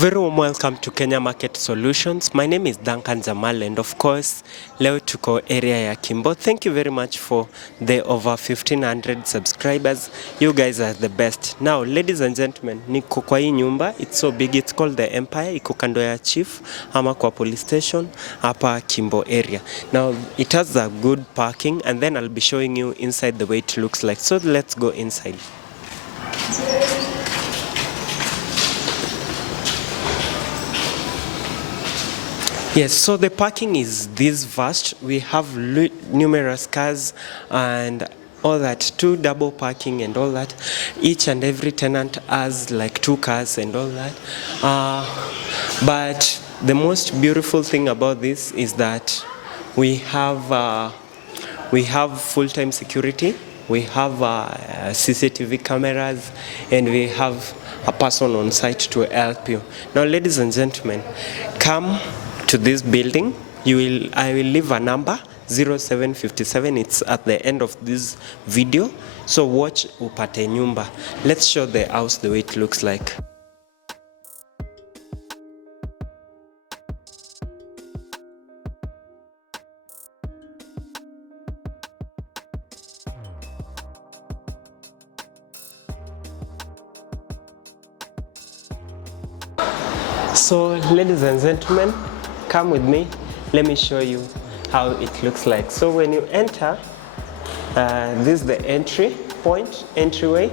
very warm welcome to Kenya Market Solutions. My name is Duncan Jamal and of course leo tuko area ya Kimbo. Thank you very much for the over 1500 subscribers. You guys are the best. Now ladies and gentlemen, niko kwa hii nyumba. It's so big, it's called the Empire. Iko kando ya Chief ama kwa police station hapa Kimbo area. Now it has a good parking and then I'll be showing you inside the way it looks like. So let's go inside. Yes, so the parking is this vast. We have numerous cars and all that, 2 double parking and all that. Each and every tenant has like 2 cars and all that. But the most beautiful thing about this is that we have full-time security. We have CCTV cameras and we have a person on site to help you. Now, ladies and gentlemen, come to this building. I will leave a number 0757. It's at the end of this video, so watch upate nyumba. Let's show the house the way it looks like. So ladies and gentlemen, come with me, let me show you how it looks like. So when you enter, this is the entryway.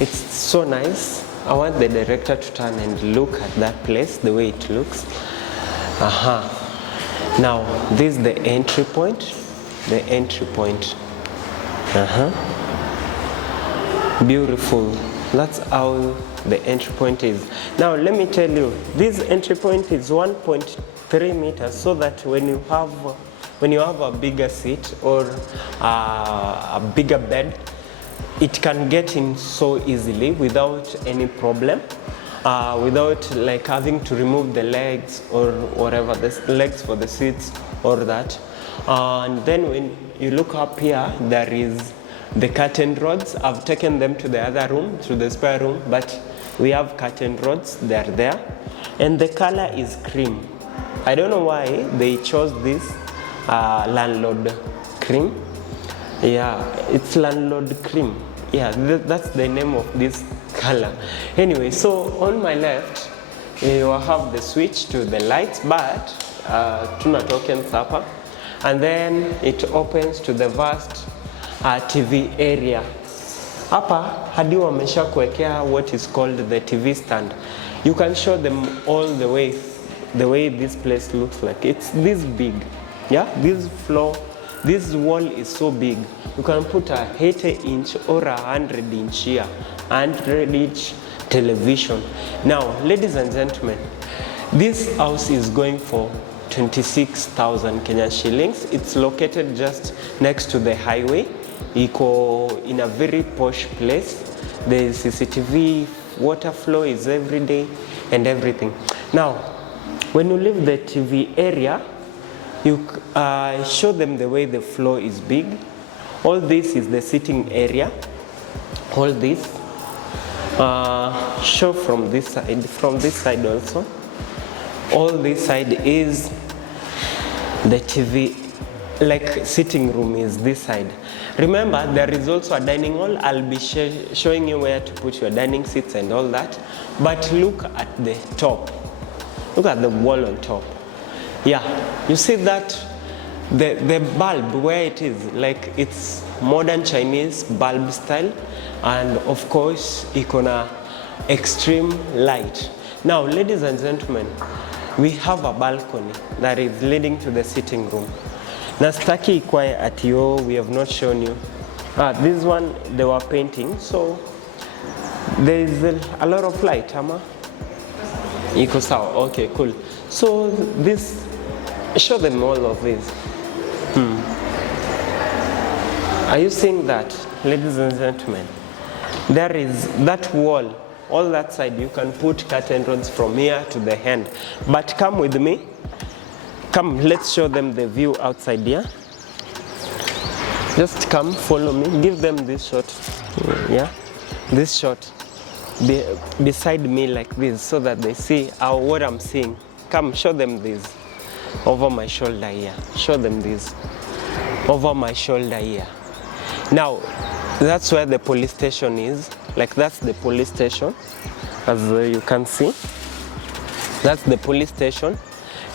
It's so nice. I want the director to turn and look at that place, the way it looks. Now, this is the entry point. Beautiful. That's how the entry point is. Now let me tell you, this entry point is 1.3 meters, so that when you have a bigger seat or a bigger bed, it can get in so easily without any problem, without like having to remove the legs or whatever, the legs for the seats or that. And then when you look up here, there is the curtain rods. I've taken them to the other room, to the spare room, but we have curtain rods, they're there. And the color is cream. I don't know why they chose this landlord cream. Yeah, it's landlord cream. Yeah, that's the name of this color. Anyway, so on my left, you have the switch to the lights, but tuna token hapa. And then it opens to the vast TV area. Hapa hadi wamesha kuwekea what is called the TV stand. You can show them all the way this place looks like. It's this big. Yeah, this wall is so big. You can put a 80-inch or a 100-inch here, 100-inch television. Now, ladies and gentlemen, this house is going for 26,000 Kenyan shillings. It's located just next to the highway. Iko in a very posh place. The CCTV, water flow is every day and everything. Now, when you leave the TV area, you show them the way the floor is big. All this is the sitting area. All this. Show from this side also. All this side is the TV, like sitting room is this side. Remember, there is also a dining hall. I'll be showing you where to put your dining seats and all that. But look at the top. Look at the wall on top. Yeah, you see that the bulb where it is, like it's modern Chinese bulb style, and of course ikona extreme light. Now, ladies and gentlemen, we have a balcony that is leading to the sitting room. Nastaki ikwae atio, we have not shown you. This one they were painting, so there is a lot of light, ama? Iko sawa. Okay, cool. So this, show them all of this. Are you seeing that, ladies and gentlemen? There is that wall, all that side. You can put curtain rods from here to the end. But come with me. Come, let's show them the view outside here. Just come, follow me. Give them this shot. Yeah, this shot. beside me like this so that they see what I'm seeing. Come, show them this. Over my shoulder here. Show them this. Over my shoulder here. Now, that's where the police station is. Like, that's the police station, as you can see. That's the police station.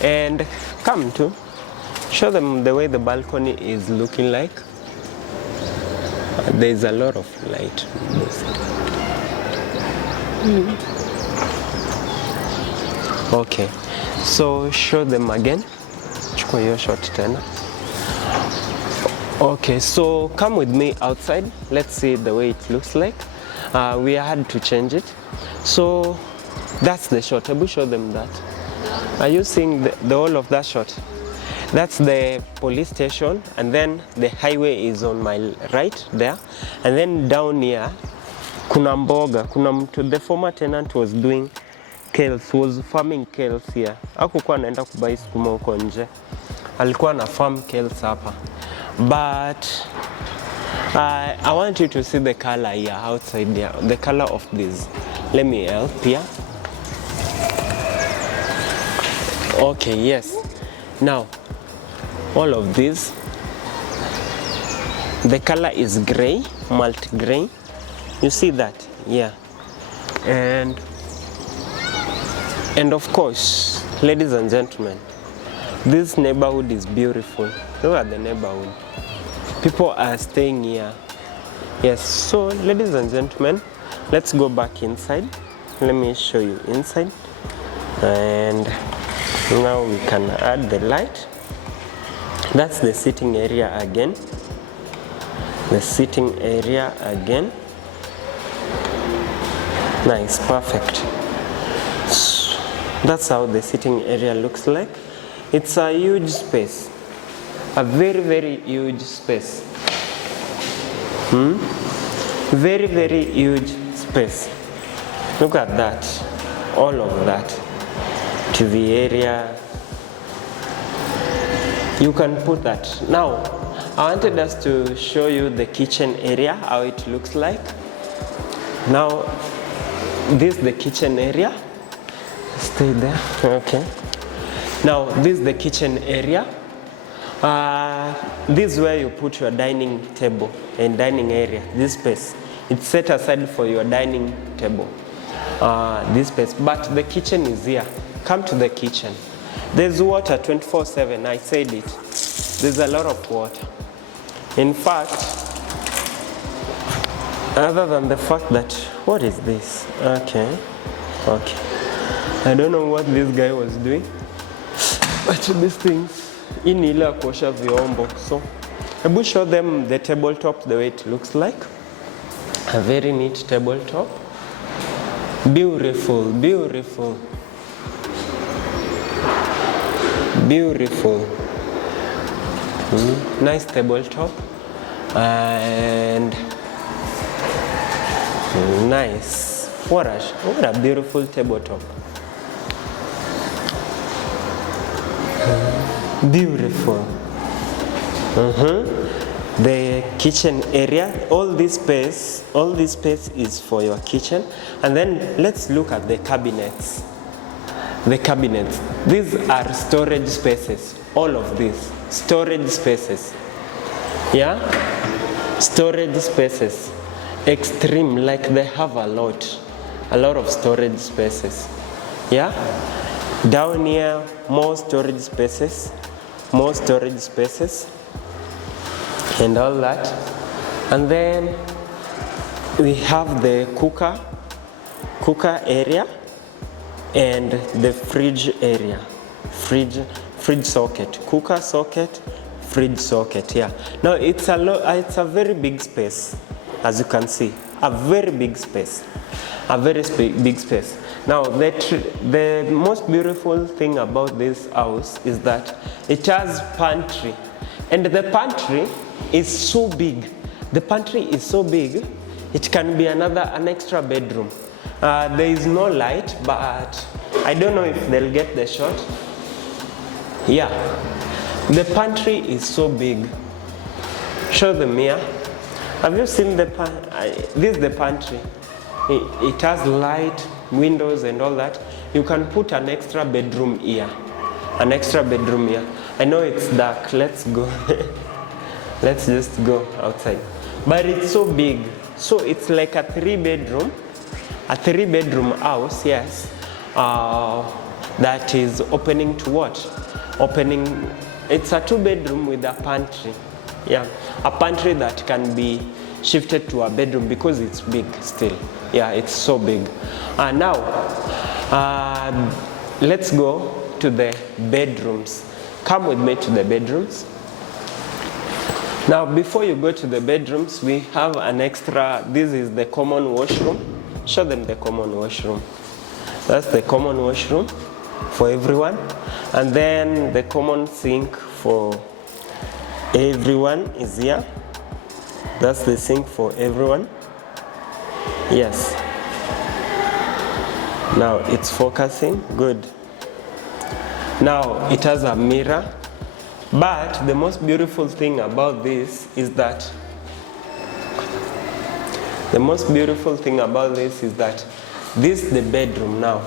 And come to show them the way the balcony is looking like. There's a lot of light. Okay, so show them again. Chukua hiyo shot tena. Okay, so come with me outside. Let's see the way it looks like. We had to change it. So that's the shot. Hebu show them that. Are you seeing the whole of that shot? That's the police station, and then the highway is on my right there. And then down here, kuna mboga, kuna mtu, the former tenant was doing kales, was farming kales here. Hakukuwa anaenda kubai sukuma huko nje. Alikuwa na farm kales hapa. But I want you to see the color here outside there, the color of this. Let me help here. Okay, yes. Now, all of this, the color is gray, malt gray. You see that? Yeah. And of course, ladies and gentlemen, this neighborhood is beautiful. Look at the neighborhood. People are staying here. Yes, so ladies and gentlemen, let's go back inside. Let me show you inside. And now we can add the light. That's the sitting area again. The sitting area again. Nice, perfect. So that's how the sitting area looks like. It's a huge space. A very, very huge space. Very, very huge space. Look at that. All of that. TV area. You can put that. Now, I wanted us to show you the kitchen area, how it looks like. Now, this is the kitchen area. Stay there. Okay. Now, this is the kitchen area. This is where you put your dining table and dining area. This space, it's set aside for your dining table. This space, but the kitchen is here. Come to the kitchen. There's water 24/7. I said it. There's a lot of water. In fact, other than the fact that, what is this? Okay. I don't know what this guy was doing, but these things, in ile kuosha vyombo. So, I show them the tabletop, the way it looks like. A very neat tabletop. Beautiful, beautiful. Beautiful. Nice tabletop. And nice. What a beautiful tabletop. Beautiful. The kitchen area, all this space is for your kitchen. And then let's look at the cabinets. The cabinets. These are storage spaces. All of these storage spaces. Yeah? Storage spaces. Extreme, like they have a lot of storage spaces. Yeah? Down here, more storage spaces. More storage spaces. And all that. And then we have the cooker area and the fridge area. Fridge socket, cooker socket, fridge socket. Yeah. Now it's a very big space, as you can see. A very big space. A very big space. Now the most beautiful thing about this house is that it has pantry, and the pantry is so big. The pantry is so big, it can be an extra bedroom. There is no light, but I don't know if they'll get the shot. Yeah, the pantry is so big. Show them here. Have you seen the pantry? This is the pantry. it has light, windows and all that. You can put an extra bedroom here. An extra bedroom here. I know it's dark. Let's go. Let's just go outside. But it's so big. So it's like a 3-bedroom. A 3-bedroom house, yes. That is opening to what? It's a 2-bedroom with a pantry. Yeah, a pantry that can be shifted to a bedroom because it's big still. Yeah, it's so big. Now, let's go to the bedrooms. Come with me to the bedrooms. Now, before you go to the bedrooms, we have an extra. This is the common washroom. Show them the common washroom. That's the common washroom for everyone. And then the common sink for everyone is here. That's the sink for everyone. Yes. Now it's focusing. Good. Now it has a mirror. But the most beautiful thing about this is that this is the bedroom now.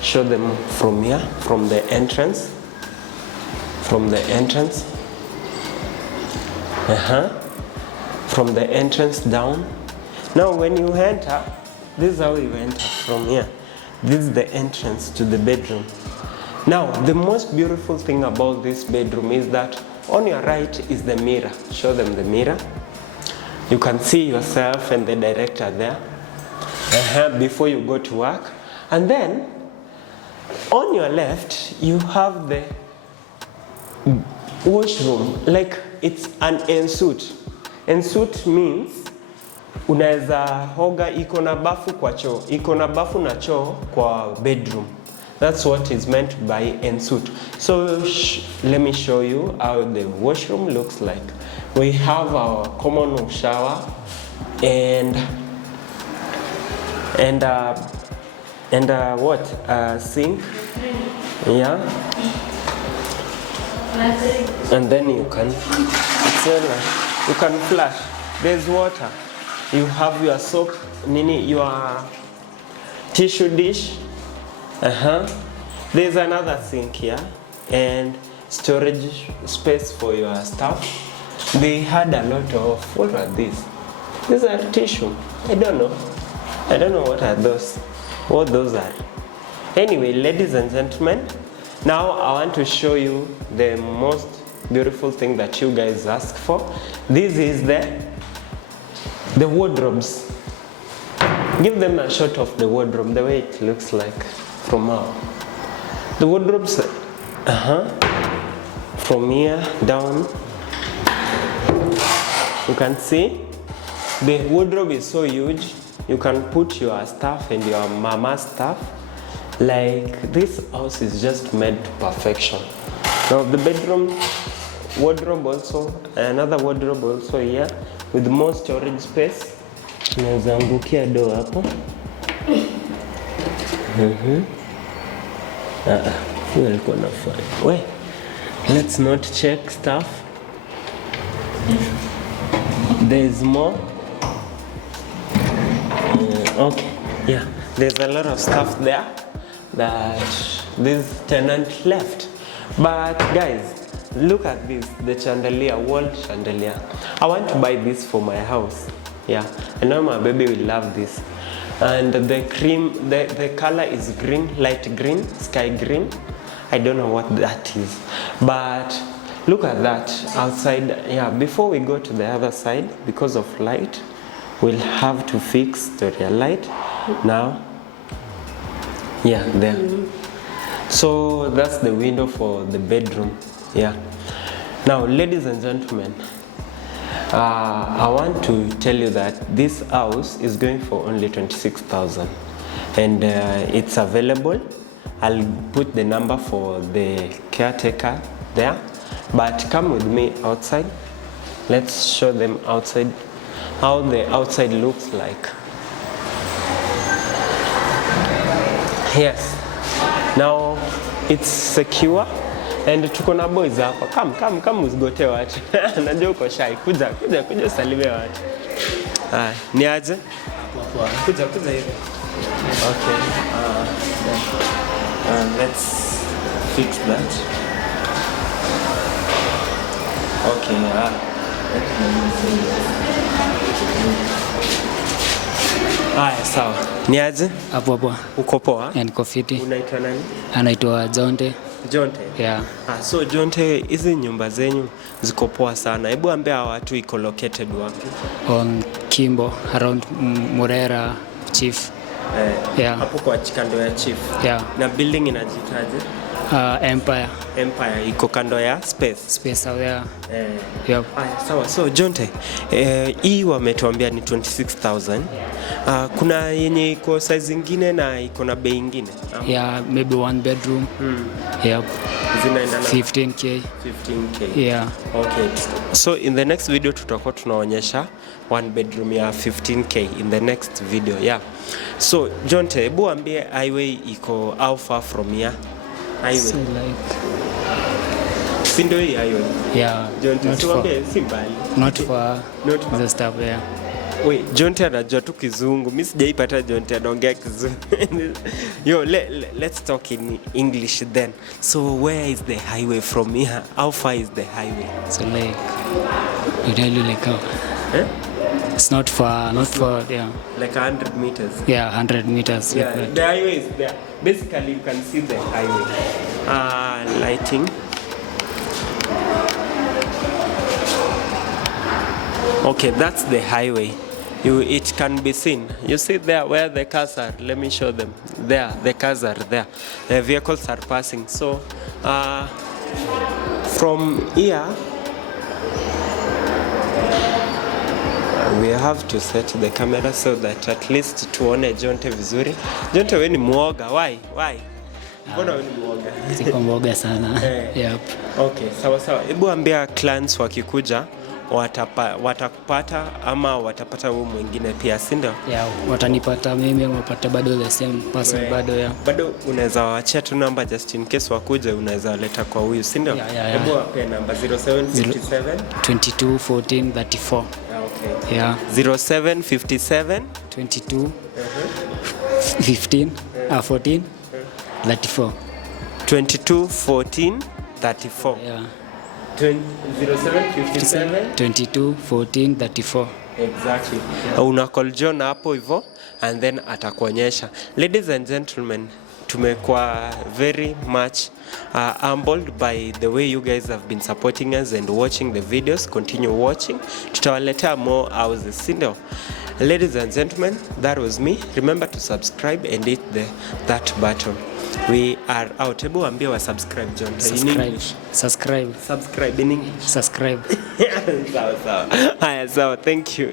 Show them from here, from the entrance. From the entrance. From the entrance down. Now when you enter, this is how you enter from here. This is the entrance to the bedroom. Now the most beautiful thing about this bedroom is that on your right is the mirror. Show them the mirror. You can see yourself and the director there before you go to work. And then on your left you have the washroom, like it's an ensuite. Ensuite means unaweza hoga, iko na bafu kwa choo, iko na bafu na choo kwa bedroom. That's what is meant by ensuite. So let me show you how the washroom looks like. We have our common shower and what? Sink. Yeah. And then you can flush. There's water. You have your soap, your tissue dish. There's another sink here and storage space for your stuff. They had a lot of, what are these? These are tissue. I don't know what are those. What those are. Anyway, ladies and gentlemen, now I want to show you the most beautiful thing that you guys asked for. This is the wardrobes. Give them a shot of the wardrobe, the way it looks like from now. The wardrobes, from here down, you can see the wardrobe is so huge. You can put your stuff and your mama's stuff. Like, this house is just made to perfection. Now the bedroom wardrobe also, another wardrobe also here with more storage space. Naweza angukia door hapo. Wait, let's not check stuff. There's more. Okay, yeah, there's a lot of stuff there that this tenant left. But guys, look at this, the chandelier, wall chandelier. I want to buy this for my house. Yeah, I know my baby will love this. And the color is green, light green, sky green. I don't know what that is. But look at that outside. Yeah, before we go to the other side, because of light, we'll have to fix the real light now. Yeah, there. So that's the window for the bedroom. Yeah. Now, ladies and gentlemen, I want to tell you that this house is going for only 26,000, and it's available. I'll put the number for the caretaker there. But come with me outside. Let's show them outside how the outside looks like. Yes. Now it's secure. And tuko na boys hapa. Come usigote watu. Najua uko shy. Kuja salimia watu. Ni aje? Poa. Kuja hivi. Okay. Let's fix that. Okay. Haya, sawa. Ni aje? Poa. Uko poa? Niko fiti. Unaitwa nani? Anaitwa Jonte. Jonte? Yeah. So Jonte, hizi nyumba zenyu ziko poa sana. Hebu ambia watu iko located wapi? On Kimbo, around Murera, Chief. Yeah. Hapo kwa kando ya Chief. Yeah. Na building inajitaje? Empire iko kando ya Space out there. Yep. Sawa. So Jonte, hii wametuambia ni 26,000. Kuna yenye iko size zingine na iko na bei nyingine? Yeah, maybe 1 bedroom. Yep. Zinaenda na 15k. Yeah. Okay. So in the next video tutakuwa tunaonyesha 1 bedroom ya 15k in the next video. Yeah. So Jonte, hebu ambie highway iko how far from here? Highway. So like Sindo hii highway. Yeah. Jonte, si mbali. Not far. The stuff, yeah. Wait, Jonte anajua tu Kizungu. Mimi sijaipata Jonte anaongea Kizungu. Yo, let's talk in English then. So where is the highway from here? How far is the highway? So like, you tell you like how? It's not far, yeah. Like 100 meters. Yeah, 100 meters. Yeah, like the highway is there. Basically, you can see the highway. Lighting. Okay, that's the highway. It can be seen. You see there where the cars are. Let me show them. There, the cars are there. The vehicles are passing. So, from here, we have to set the camera so that at least tuone Jonte vizuri. Jonte, we ni muoga. Why? Mbona we ni muoga? Siko muoga sana. Yep. Okay, sawa. Hebu ambia clients wakikuja watakupata ama watapata huyu mwingine pia, si ndio? Yeah, watanipata mimi, wapata bado the same person bado. Yeah. Bado unaweza waachia tu namba just in case wakuje, unaweza leta kwa huyu, si ndio? Hebu wape namba 0757 22 14 34. Okay. Yeah. 0757 22 15 14 34. 22 14 34. Yeah. 0757 22 14 34. Exactly. Una call John hapo hivyo and then atakuonyesha. Ladies and gentlemen, tumekuwa very much humbled by the way you guys have been supporting us and watching the videos. Continue watching. Tutawaletea more houses, si ndio? Ladies and gentlemen, that was me. Remember to subscribe and hit that button. We are out. Hebu ambia wa subscribe, John. In English. Subscribe in English. Subscribe. Sawa. Haya, sawa. Thank you.